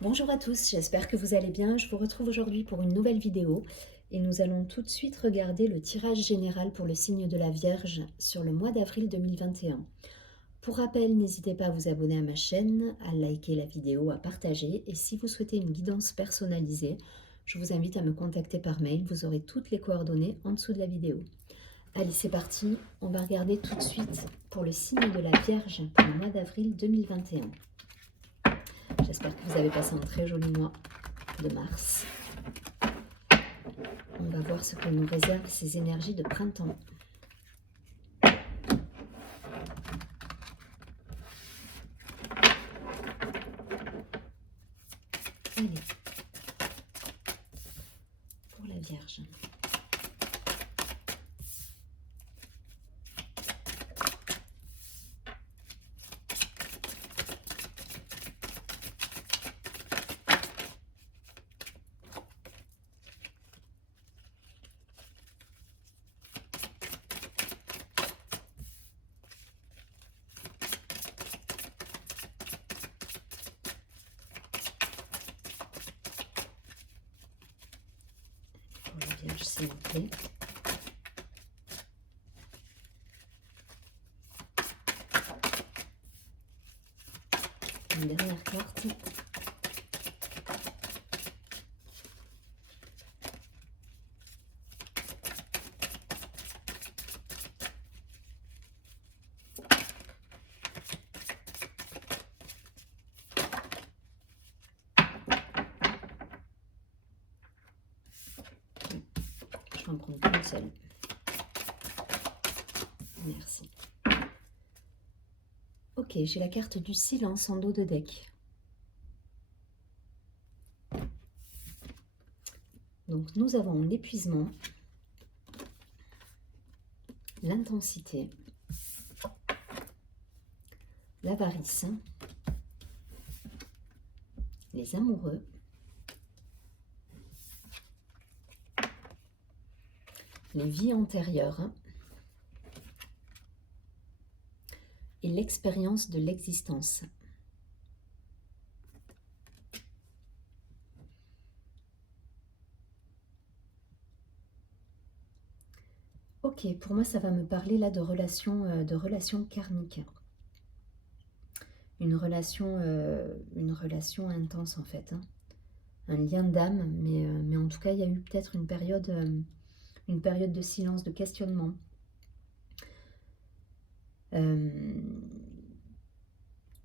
Bonjour à tous, j'espère que vous allez bien. Je vous retrouve aujourd'hui pour une nouvelle vidéo et nous allons tout de suite regarder le tirage général pour le signe de la Vierge sur le mois d'avril 2021. Pour rappel, n'hésitez pas à vous abonner à ma chaîne, à liker la vidéo, à partager et si vous souhaitez une guidance personnalisée, je vous invite à me contacter par mail, vous aurez toutes les coordonnées en dessous de la vidéo. Allez, c'est parti, on va regarder tout de suite pour le signe de la Vierge pour le mois d'avril 2021. J'espère que vous avez passé un très joli mois de mars. On va voir ce que nous réservent ces énergies de printemps. Allez, pour la Vierge. Pour la Vierge, s'il vous plaît. Une dernière carte. Je vais en prendre qu'une seule. Merci. Ok, j'ai la carte du silence en dos de deck. Donc nous avons l'épuisement, l'intensité, l'avarice, les amoureux, les vies antérieures et l'expérience de l'existence. Ok, pour moi ça va me parler là de relations karmiques. Une relation intense en fait, hein. Un lien d'âme, mais en tout cas il y a eu peut-être une période de silence, de questionnement.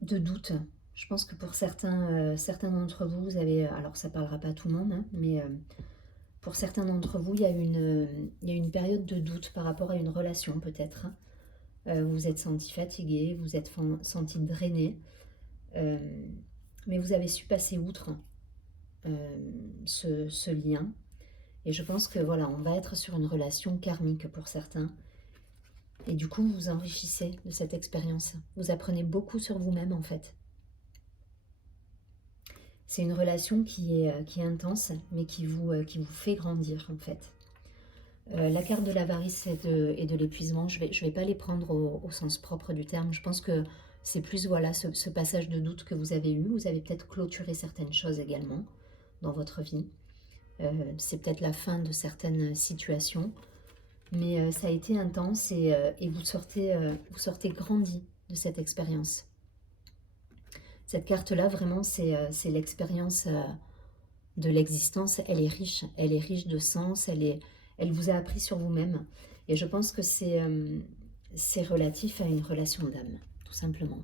De doute. Je pense que pour certains d'entre vous, vous avez, alors ça ne parlera pas à tout le monde, hein, mais pour certains d'entre vous, il y a une période de doute par rapport à une relation peut-être, hein. Vous vous êtes senti fatigué, vous êtes senti drainé, mais vous avez su passer outre ce lien. Et je pense que voilà, on va être sur une relation karmique pour certains. Et du coup, vous vous enrichissez de cette expérience. Vous apprenez beaucoup sur vous-même en fait. C'est une relation qui est intense, mais qui vous fait grandir en fait. La carte de l'avarice et de l'épuisement, je vais pas les prendre au sens propre du terme. Je pense que c'est plus voilà ce passage de doute que vous avez eu. Vous avez peut-être clôturé certaines choses également dans votre vie. C'est peut-être la fin de certaines situations. Mais ça a été intense et vous sortez grandi de cette expérience. Cette carte-là, vraiment, c'est l'expérience de l'existence. Elle est riche de sens, elle vous a appris sur vous-même. Et je pense que c'est relatif à une relation d'âme, tout simplement.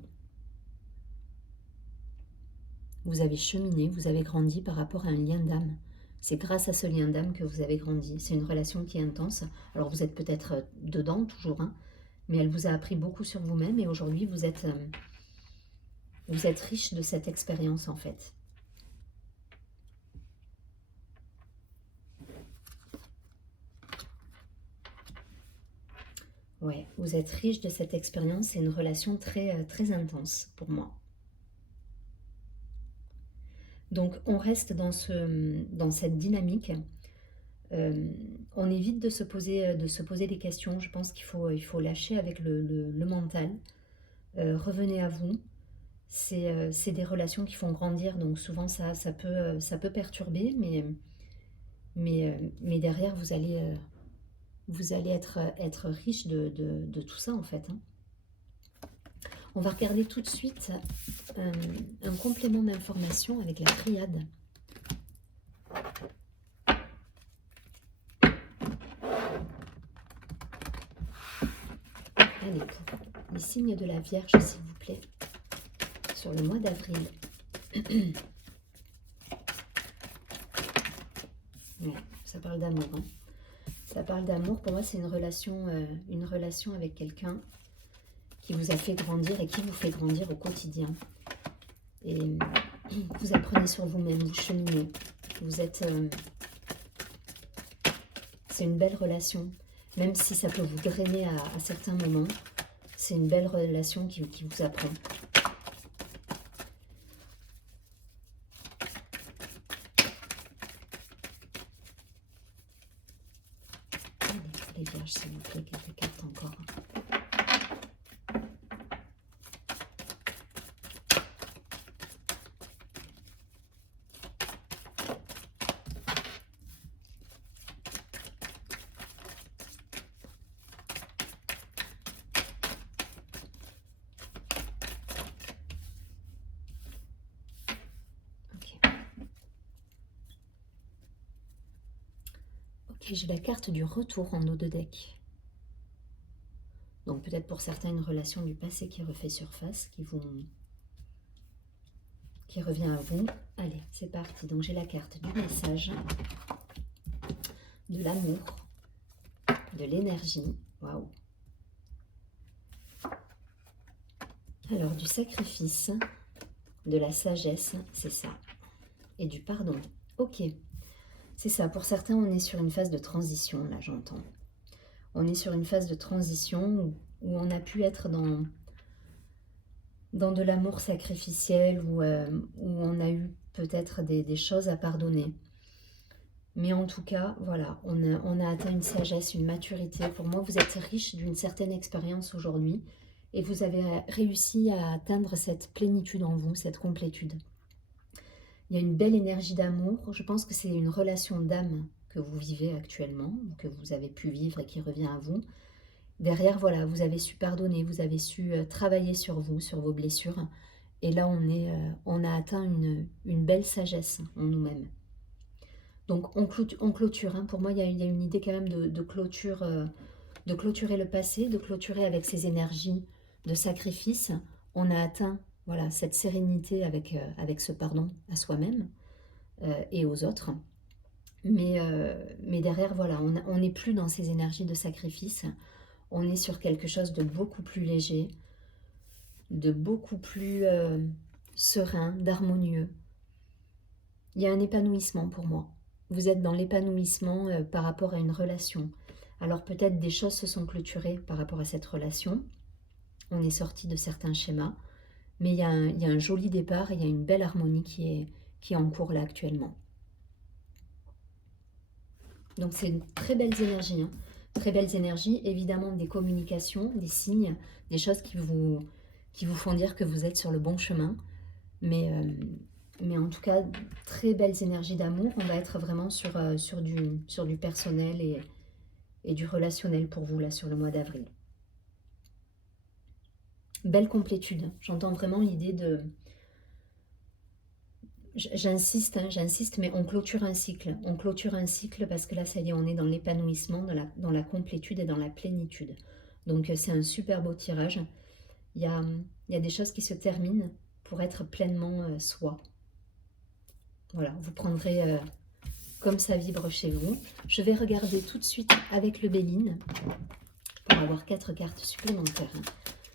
Vous avez cheminé, vous avez grandi par rapport à un lien d'âme. C'est grâce à ce lien d'âme que vous avez grandi. C'est une relation qui est intense. Alors vous êtes peut-être dedans toujours, hein, mais elle vous a appris beaucoup sur vous-même et aujourd'hui vous êtes riche de cette expérience en fait. Ouais, vous êtes riche de cette expérience, c'est une relation très intense pour moi. Donc on reste dans cette dynamique. On évite de se poser des questions. Je pense qu'il faut lâcher avec le mental. Revenez à vous. C'est des relations qui font grandir, donc souvent ça peut perturber, mais derrière vous allez être riche de tout ça en fait, hein. On va regarder tout de suite un complément d'information avec la triade. Allez, pour les signes de la Vierge, s'il vous plaît, sur le mois d'avril. Ouais, ça parle d'amour, hein. Ça parle d'amour. Pour moi, c'est une relation avec quelqu'un qui vous a fait grandir et qui vous fait grandir au quotidien. Et vous apprenez sur vous-même, vous cheminez. Vous êtes... c'est une belle relation. Même si ça peut vous drainer à certains moments, c'est une belle relation qui vous apprend. Allez, les Vierges, s'il vous plaît, quelques cartes encore. Ok, j'ai la carte du retour en haut de deck. Donc peut-être pour certains une relation du passé qui refait surface, qui revient à vous. Allez, c'est parti. Donc j'ai la carte du message, de l'amour, de l'énergie. Waouh. Alors du sacrifice, de la sagesse, c'est ça. Et du pardon. Ok, c'est ça. Pour certains, on est sur une phase de transition, là j'entends. On est sur une phase de transition où on a pu être dans de l'amour sacrificiel, où on a eu peut-être des choses à pardonner. Mais en tout cas, voilà, on a atteint une sagesse, une maturité. Pour moi, vous êtes riche d'une certaine expérience aujourd'hui et vous avez réussi à atteindre cette plénitude en vous, cette complétude. Il y a une belle énergie d'amour. Je pense que c'est une relation d'âme que vous vivez actuellement, que vous avez pu vivre et qui revient à vous. Derrière, voilà, vous avez su pardonner, vous avez su travailler sur vous, sur vos blessures. Et là, on a atteint une belle sagesse en nous-mêmes. Donc, on clôture. Hein. Pour moi, il y a une idée quand même de clôture, de clôturer le passé, de clôturer avec ces énergies de sacrifice. On a atteint, voilà, cette sérénité avec ce pardon à soi-même et aux autres. Mais derrière, voilà, on n'est plus dans ces énergies de sacrifice. On est sur quelque chose de beaucoup plus léger, de beaucoup plus serein, d'harmonieux. Il y a un épanouissement pour moi. Vous êtes dans l'épanouissement par rapport à une relation. Alors peut-être des choses se sont clôturées par rapport à cette relation. On est sorti de certains schémas. Mais il y a un joli départ et il y a une belle harmonie qui est en cours là actuellement. Donc c'est une très belles énergies. Hein. Très belles énergies. Évidemment des communications, des signes, des choses qui vous font dire que vous êtes sur le bon chemin. Mais en tout cas, très belles énergies d'amour. On va être vraiment sur du personnel et du relationnel pour vous, là, sur le mois d'avril. Belle complétude. J'entends vraiment l'idée de... J'insiste, hein, j'insiste, mais on clôture un cycle. On clôture un cycle parce que là, ça y est, on est dans l'épanouissement, dans la complétude et dans la plénitude. Donc, c'est un super beau tirage. Il y a des choses qui se terminent pour être pleinement soi. Voilà, vous prendrez comme ça vibre chez vous. Je vais regarder tout de suite avec le Béline pour avoir 4 cartes supplémentaires hein,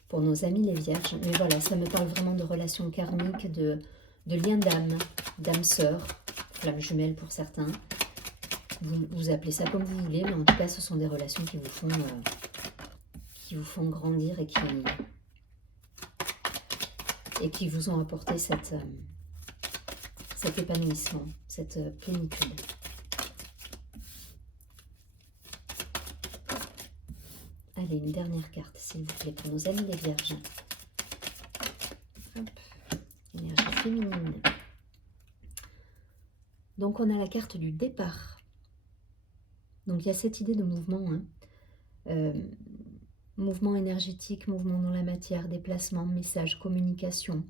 pour nos amis les Vierges. Mais voilà, ça me parle vraiment de relations karmiques, de liens d'âme, d'âme sœur, flamme jumelle pour certains. Vous appelez ça comme vous voulez, mais en tout cas, ce sont des relations qui vous font grandir et qui vous ont apporté cet épanouissement, cette plénitude. Allez, une dernière carte, s'il vous plaît, pour nos amis les Vierges. Hop. féminine. Donc on a la carte du départ. Donc il y a cette idée de mouvement, hein. Mouvement énergétique, mouvement dans la matière, déplacement, message, communication.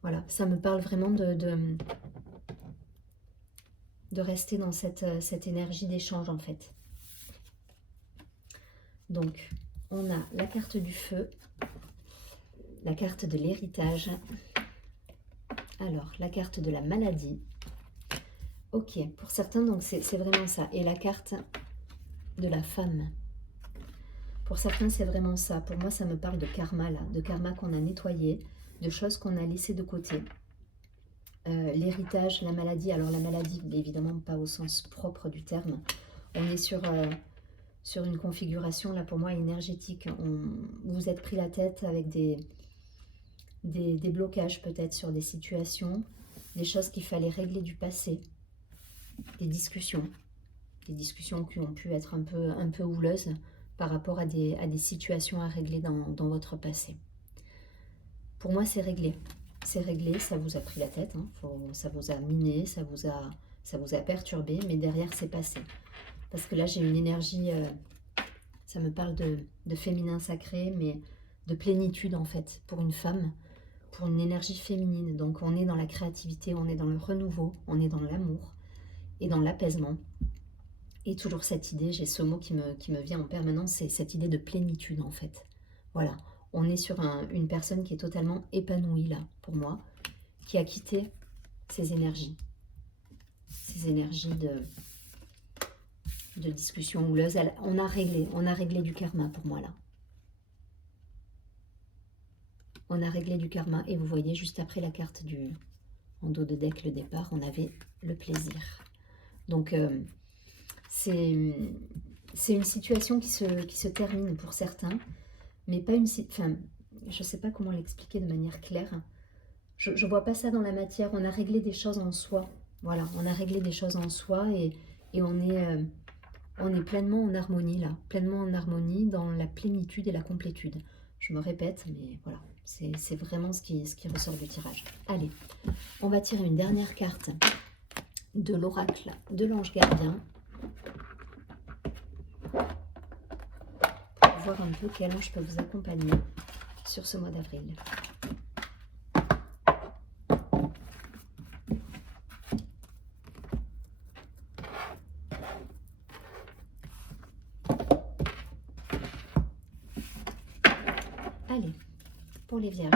Voilà, ça me parle vraiment de rester dans cette énergie d'échange en fait. Donc, on a la carte du feu, la carte de l'héritage, alors la carte de la maladie. Ok, pour certains, donc c'est vraiment ça. Et la carte de la femme. Pour certains, c'est vraiment ça. Pour moi, ça me parle de karma, là, de karma qu'on a nettoyé, de choses qu'on a laissées de côté. L'héritage, la maladie. Alors la maladie, évidemment, pas au sens propre du terme. On est sur une configuration, là, pour moi, énergétique. Vous vous êtes pris la tête avec des blocages, peut-être, sur des situations, des choses qu'il fallait régler du passé, des discussions qui ont pu être un peu houleuses par rapport à des situations à régler dans votre passé. Pour moi, c'est réglé. C'est réglé, ça vous a pris la tête, hein, ça vous a miné, ça vous a perturbé, mais derrière, c'est passé. Parce que là, j'ai une énergie, ça me parle de féminin sacré, mais de plénitude, en fait, pour une femme, pour une énergie féminine. Donc, on est dans la créativité, on est dans le renouveau, on est dans l'amour et dans l'apaisement. Et toujours cette idée, j'ai ce mot qui me vient en permanence, c'est cette idée de plénitude, en fait. Voilà. On est sur une personne qui est totalement épanouie, là, pour moi, qui a quitté ces énergies de discussion houleuse. On a réglé du karma, pour moi, là. On a réglé du karma, et vous voyez, juste après la carte en dos de deck, le départ, on avait le plaisir. Donc, c'est une situation qui se termine pour certains, mais pas une... Enfin, je ne sais pas comment l'expliquer de manière claire. Je ne vois pas ça dans la matière. On a réglé des choses en soi. Voilà, on a réglé des choses en soi et on est pleinement en harmonie là. Pleinement en harmonie dans la plénitude et la complétude. Je me répète, mais voilà, c'est vraiment ce qui ressort du tirage. Allez, on va tirer une dernière carte de l'oracle de l'ange gardien. Pour voir un peu quel ange peut vous accompagner sur ce mois d'avril. Allez, pour les vierges.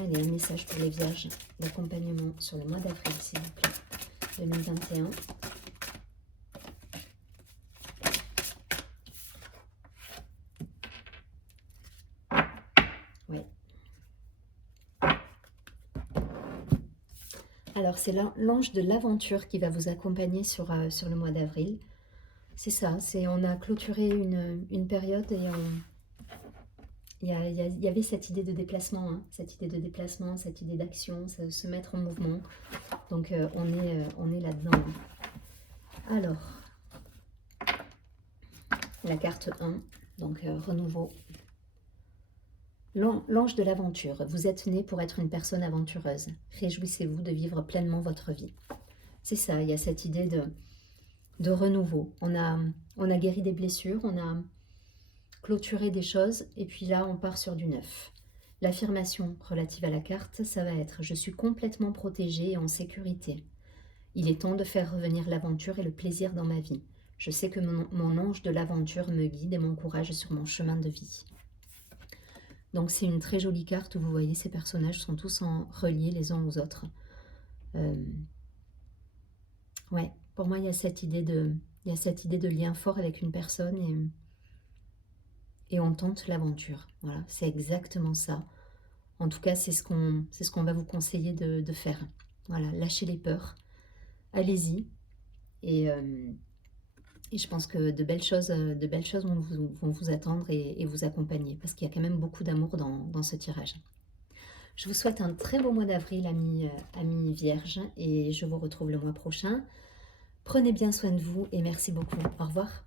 Allez, un message pour les vierges d'accompagnement sur le mois d'avril, s'il vous plaît, 2021. Ouais. Alors, c'est l'ange de l'aventure qui va vous accompagner sur le mois d'avril. C'est ça, on a clôturé une période et il y avait cette idée de déplacement, hein, cette idée d'action, se mettre en mouvement. Donc, on est là-dedans. Alors, la carte 1, donc renouveau. L'ange de l'aventure. Vous êtes né pour être une personne aventureuse. Réjouissez-vous de vivre pleinement votre vie. C'est ça, il y a cette idée de renouveau. On a guéri des blessures, on a clôturé des choses, et puis là, on part sur du neuf. L'affirmation relative à la carte, ça va être « Je suis complètement protégée et en sécurité. Il est temps de faire revenir l'aventure et le plaisir dans ma vie. Je sais que mon ange de l'aventure me guide et m'encourage sur mon chemin de vie. » Donc c'est une très jolie carte où vous voyez ces personnages sont tous reliés les uns aux autres. Ouais, pour moi il y a cette idée de lien fort avec une personne et on tente l'aventure. Voilà, c'est exactement ça. En tout cas, c'est ce qu'on va vous conseiller de faire. Voilà, lâchez les peurs, allez-y et je pense que de belles choses vont vous attendre et vous accompagner parce qu'il y a quand même beaucoup d'amour dans ce tirage. Je vous souhaite un très beau mois d'avril, amis vierges, et je vous retrouve le mois prochain. Prenez bien soin de vous et merci beaucoup. Au revoir.